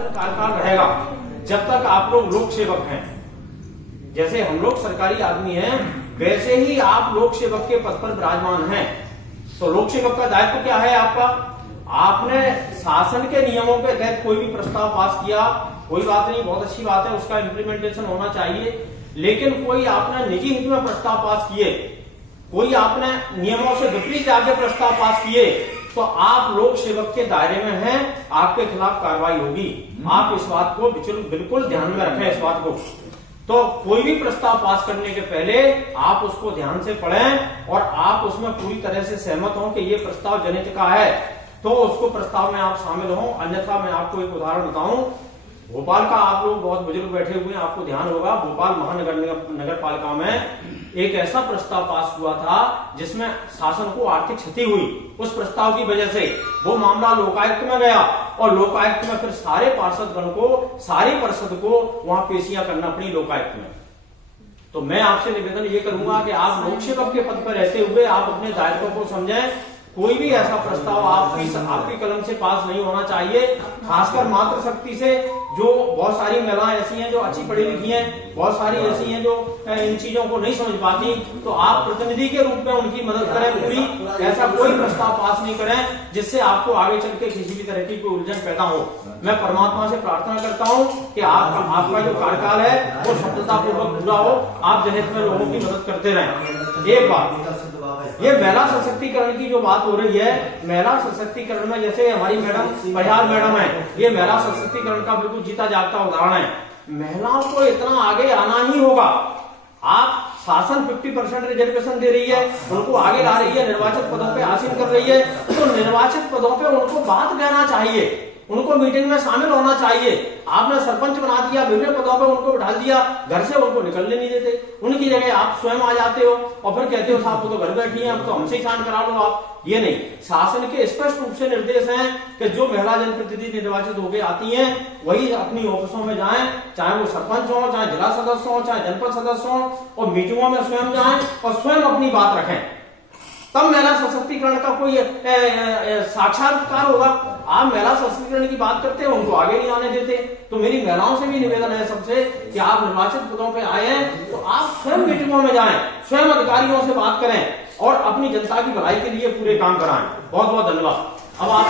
शासन कार्यकाल रहेगा जब तक आप लोग लोक सेवक हैं। जैसे हम लोग सरकारी आदमी हैं, वैसे ही आप लोक सेवक के पद पर विराजमान हैं। तो लोक सेवक का दायित्व क्या है आपका? आपने शासन के नियमों के तहत कोई भी प्रस्ताव पास किया, कोई बात नहीं, बहुत अच्छी बात है, उसका इम्प्लीमेंटेशन होना चाहिए। लेकिन कोई आपने निजी हित में प्रस्ताव पास किए, कोई आपने नियमों से विपरीत आगे प्रस्ताव पास किए, तो आप लोक सेवक के दायरे में हैं, आपके खिलाफ कार्रवाई होगी। आप इस बात को बिल्कुल ध्यान में रखें, इस बात को। तो कोई भी प्रस्ताव पास करने के पहले आप उसको ध्यान से पढ़ें और आप उसमें पूरी तरह से सहमत हों कि ये प्रस्ताव जनहित का है, तो उसको प्रस्ताव में आप शामिल हों। अन्यथा मैं आपको एक उदाहरण बताऊं, भोपाल का आप लोग बहुत बुजुर्ग बैठे हुए हैं, आपको ध्यान होगा, भोपाल महानगर नगर पालिका में एक ऐसा प्रस्ताव पास हुआ था जिसमें शासन को आर्थिक क्षति हुई। उस प्रस्ताव की वजह से वो मामला लोकायुक्त में गया और लोकायुक्त में फिर सारे पार्षदगण को, सारी परिषद को वहां पेशियां करना पड़ी लोकायुक्त में। तो मैं आपसे निवेदन ये करूंगा कि आप लोक सेवक के पद पर रहते हुए आप अपने दायित्वों को समझें। कोई भी ऐसा प्रस्ताव आपकी कलम से पास नहीं होना चाहिए, खासकर मातृशक्ति से। जो बहुत सारी महिलाएं ऐसी हैं जो अच्छी पढ़ी लिखी हैं, बहुत सारी ऐसी हैं जो इन चीजों को नहीं समझ पाती, तो आप प्रतिनिधि के रूप में उनकी मदद करें पूरी। ऐसा कोई प्रस्ताव पास नहीं करें जिससे आपको आगे चल के किसी भी तरह की कोई उलझन पैदा हो। मैं परमात्मा से प्रार्थना करता हूँ कि आपका जो कार्यकाल है वो सफलतापूर्वक पूरा हो, आप जनहित में लोगों की मदद करते रहें। एक बात, ये महिला सशक्तिकरण की जो बात हो रही है, महिला सशक्तिकरण में जैसे हमारी मैडम परिहार मैडम है, ये महिला सशक्तिकरण का बिल्कुल जीता जागता उदाहरण है। महिलाओं को इतना आगे आना ही होगा। आप शासन 50% रिजर्वेशन दे रही है, उनको आगे ला रही है, निर्वाचित पदों पे आसीन कर रही है, तो निर्वाचित पदों पे उनको बात कहना चाहिए, उनको मीटिंग में शामिल होना चाहिए। आपने सरपंच बना दिया, विभिन्न पदों पे उनको बिठा दिया, घर से उनको निकलने नहीं देते, उनकी जगह आप स्वयं आ जाते हो और फिर कहते हो साहब वो तो घर बैठी हैं, अब तो हमसे ही साइन करा लो आप। ये नहीं, शासन के स्पष्ट रूप से निर्देश हैं कि जो महिला जनप्रतिनिधि निर्वाचित होकर आती हैं वही अपनी ऑफिसों में जाएं, चाहे वो सरपंच हो, चाहे जिला सदस्य हो, चाहे जनपद सदस्य हो, और मीटिंगों में स्वयं जाएं और स्वयं अपनी बात रखें। तब महिला सशक्तिकरण का कोई साक्षात्कार होगा। आप महिला सशक्तिकरण की बात करते हैं, उनको आगे नहीं आने देते। तो मेरी महिलाओं से भी निवेदन है सबसे कि आप निर्वाचित पदों पे आए हैं तो आप स्वयं मीटिंगों में जाएं, स्वयं अधिकारियों से बात करें और अपनी जनता की भलाई के लिए पूरे काम कराएं। बहुत बहुत धन्यवाद। अब आप